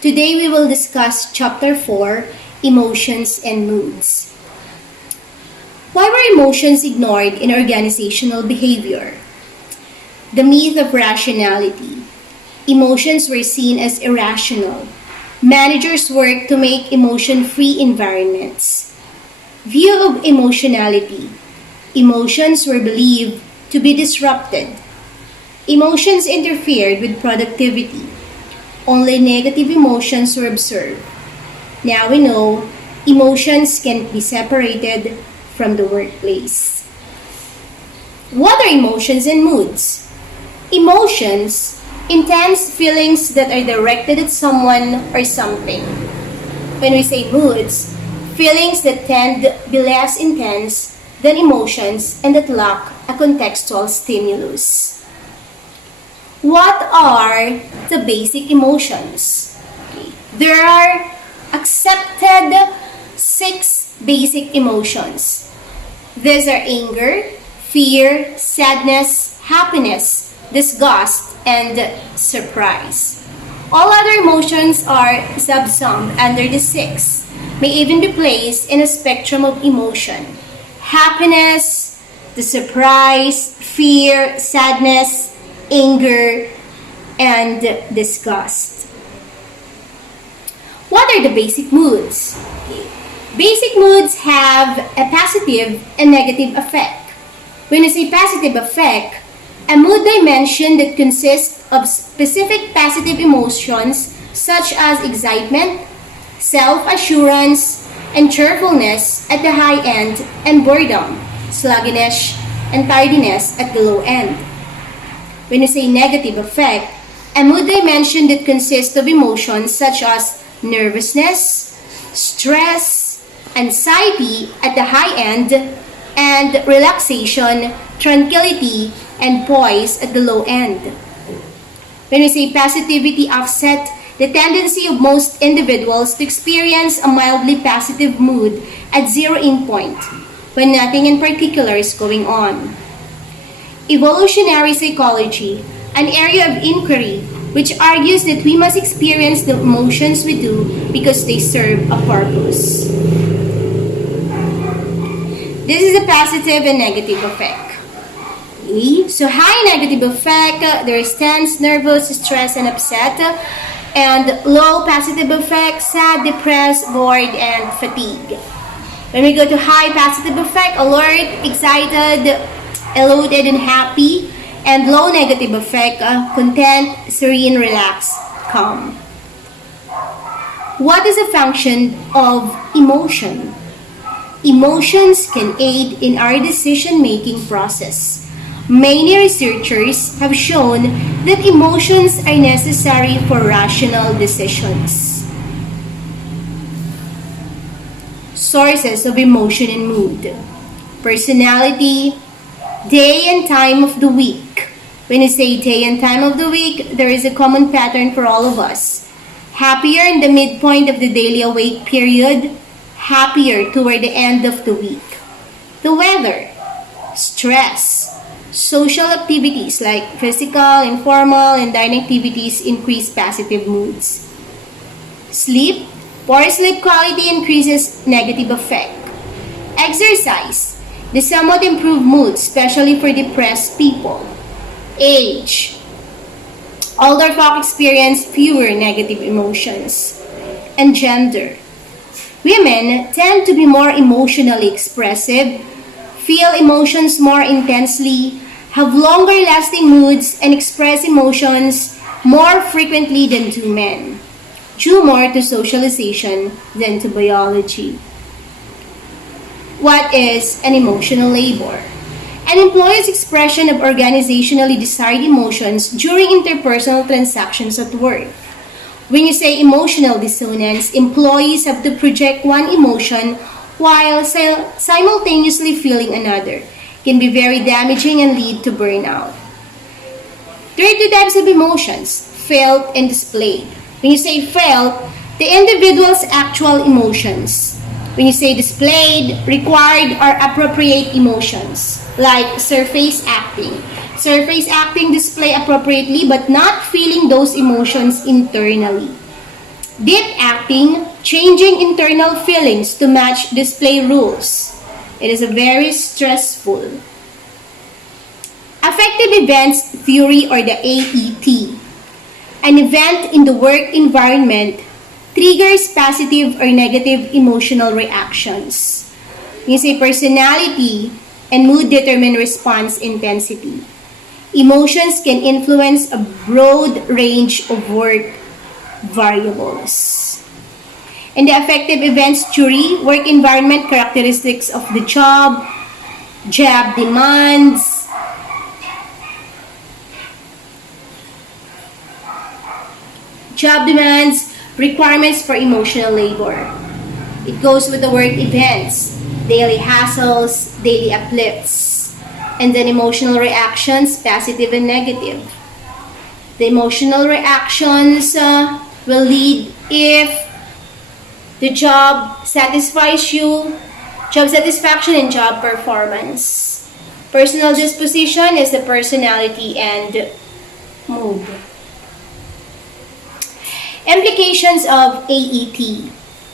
Today we will discuss Chapter 4, Emotions and Moods. Why were emotions ignored in organizational behavior? The myth of rationality. Emotions were seen as irrational. Managers worked to make emotion-free environments. View of emotionality. Emotions were believed to be disrupted. Emotions interfered with productivity. Only negative emotions were observed. Now we know emotions can be separated from the workplace. What are emotions and moods? Emotions, intense feelings that are directed at someone or something. When we say moods, feelings that tend to be less intense than emotions and that lack a contextual stimulus. What are the basic emotions? There are accepted 6 basic emotions. These are anger, fear, sadness, happiness, disgust, and surprise. All other emotions are subsumed under the 6, may even be placed in a spectrum of emotion. Happiness, the surprise, fear, sadness, anger, and disgust. What are the basic moods? Basic moods have a positive and negative effect. When you say positive effect, a mood dimension that consists of specific positive emotions such as excitement, self-assurance, and cheerfulness at the high end and boredom, sluggishness, and tardiness at the low end. When you say negative effect, a mood dimension that consists of emotions such as nervousness, stress, anxiety at the high end, and relaxation, tranquility, and poise at the low end. When we say positivity offset, the tendency of most individuals to experience a mildly positive mood at zero-in point, when nothing in particular is going on. Evolutionary psychology, an area of inquiry which argues that we must experience the emotions we do because they serve a purpose. This is a positive and negative effect. Okay? So high negative effect, there is tense, nervous, stressed, and upset. And low positive effect, sad, depressed, bored, and fatigued. When we go to high positive effect, alert, excited, elated, and happy. And low negative effect, content, serene, relaxed, calm. What is the function of emotion? Emotions can aid in our decision-making process. Many researchers have shown that emotions are necessary for rational decisions. Sources of emotion and mood. Personality, day and time of the week. When you say day and time of the week, there is a common pattern for all of us. Happier in the midpoint of the daily awake period, happier toward the end of the week. The weather, stress, social activities like physical, informal, and dining activities increase positive moods. Sleep, poor sleep quality increases negative effect. Exercise, the somewhat improved mood, especially for depressed people. Age, older folk experience fewer negative emotions. And gender, women tend to be more emotionally expressive, feel emotions more intensely, have longer lasting moods, and express emotions more frequently than do men, due more to socialization than to biology. What is an emotional labor? An employee's expression of organizationally desired emotions during interpersonal transactions at work. When you say emotional dissonance, employees have to project one emotion while simultaneously feeling another. Can be very damaging and lead to burnout. There are 2 types of emotions, felt and displayed. When you say felt, the individual's actual emotions. When you say displayed, required or appropriate emotions, like surface acting. Surface acting display appropriately but not feeling those emotions internally. Deep acting, changing internal feelings to match display rules. It is a very stressful. Affective events theory, or the AET. An event in the work environment triggers positive or negative emotional reactions. You say personality and mood determine response intensity. Emotions can influence a broad range of work variables. In the affective events theory, work environment characteristics of the job demands, requirements for emotional labor. It goes with the work events, daily hassles, daily uplifts, and then emotional reactions, positive and negative. The emotional reactions will lead if the job satisfies you, job satisfaction and job performance. Personal disposition is the personality and mood. Implications of AET.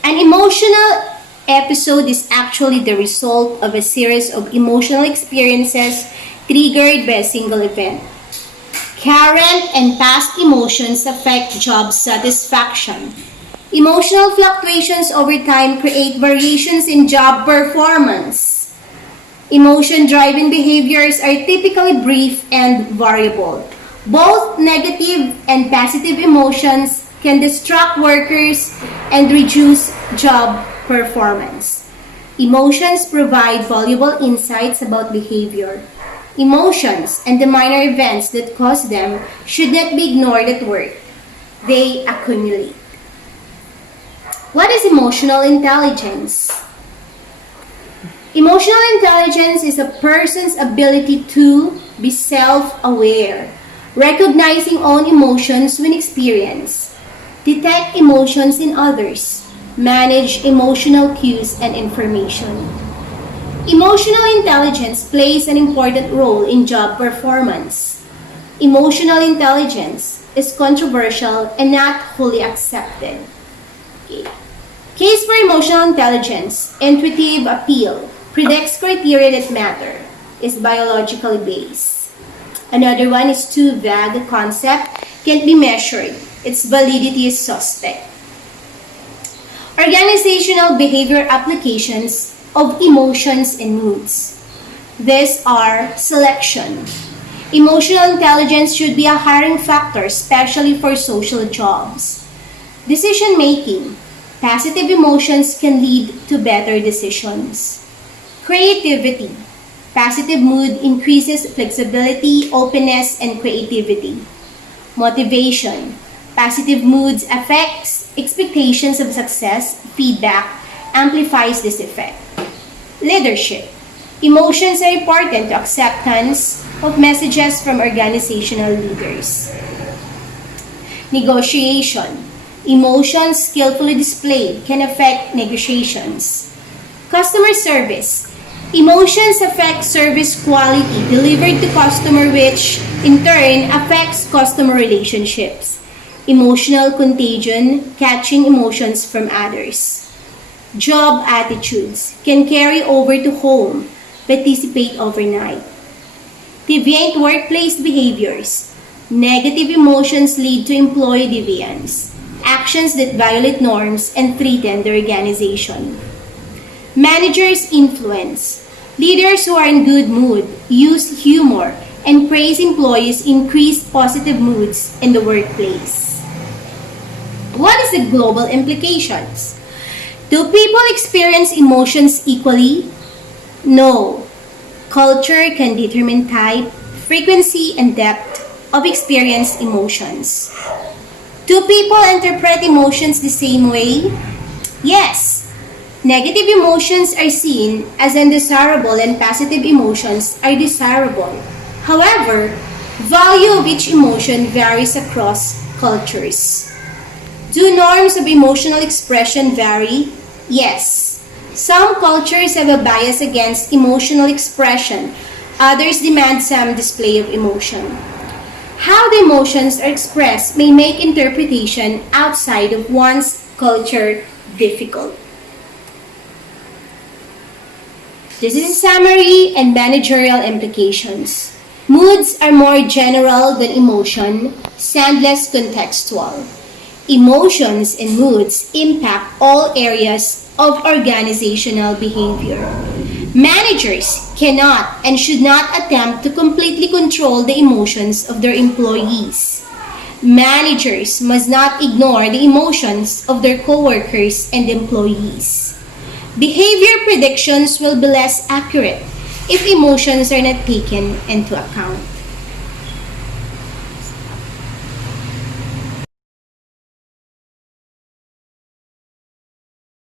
An emotional episode is actually the result of a series of emotional experiences triggered by a single event. Current and past emotions affect job satisfaction. Emotional fluctuations over time create variations in job performance. Emotion-driven behaviors are typically brief and variable. Both negative and positive emotions can distract workers and reduce job performance. Emotions provide valuable insights about behavior. Emotions and the minor events that cause them should not be ignored at work. They accumulate. What is emotional intelligence? Emotional intelligence is a person's ability to be self-aware, recognizing own emotions when experienced, detect emotions in others, manage emotional cues and information. Emotional intelligence plays an important role in job performance. Emotional intelligence is controversial and not wholly accepted. Okay. Case for emotional intelligence: intuitive appeal, predicts criteria that matter, is biologically based. Another one is too vague a concept, can't be measured, its validity is suspect. Organizational behavior applications of emotions and moods. These are selection. Emotional intelligence should be a hiring factor, especially for social jobs. Decision making. Positive emotions can lead to better decisions. Creativity. Positive mood increases flexibility, openness, and creativity. Motivation. Positive moods affects expectations of success, feedback, amplifies this effect. Leadership. Emotions are important to acceptance of messages from organizational leaders. Negotiation. Emotions skillfully displayed can affect negotiations. Customer service. Emotions affect service quality delivered to customer, which in turn affects customer relationships. Emotional contagion, catching emotions from others. Job attitudes can carry over to home, but dissipate overnight. Deviant workplace behaviors. Negative emotions lead to employee deviance, actions that violate norms and threaten the organization. Managers' influence. Leaders who are in good mood, use humor, and praise employees increase positive moods in the workplace. What is the global implications? Do people experience emotions equally? No. Culture can determine type, frequency, and depth of experienced emotions. Do people interpret emotions the same way? Yes. Negative emotions are seen as undesirable and positive emotions are desirable. However, value of each emotion varies across cultures. Do norms of emotional expression vary? Yes. Some cultures have a bias against emotional expression. Others demand some display of emotion. How the emotions are expressed may make interpretation outside of one's culture difficult. This is a summary and managerial implications. Moods are more general than emotion, and less contextual. Emotions and moods impact all areas of organizational behavior. Managers cannot and should not attempt to completely control the emotions of their employees. Managers must not ignore the emotions of their coworkers and employees. Behavior predictions will be less accurate if emotions are not taken into account.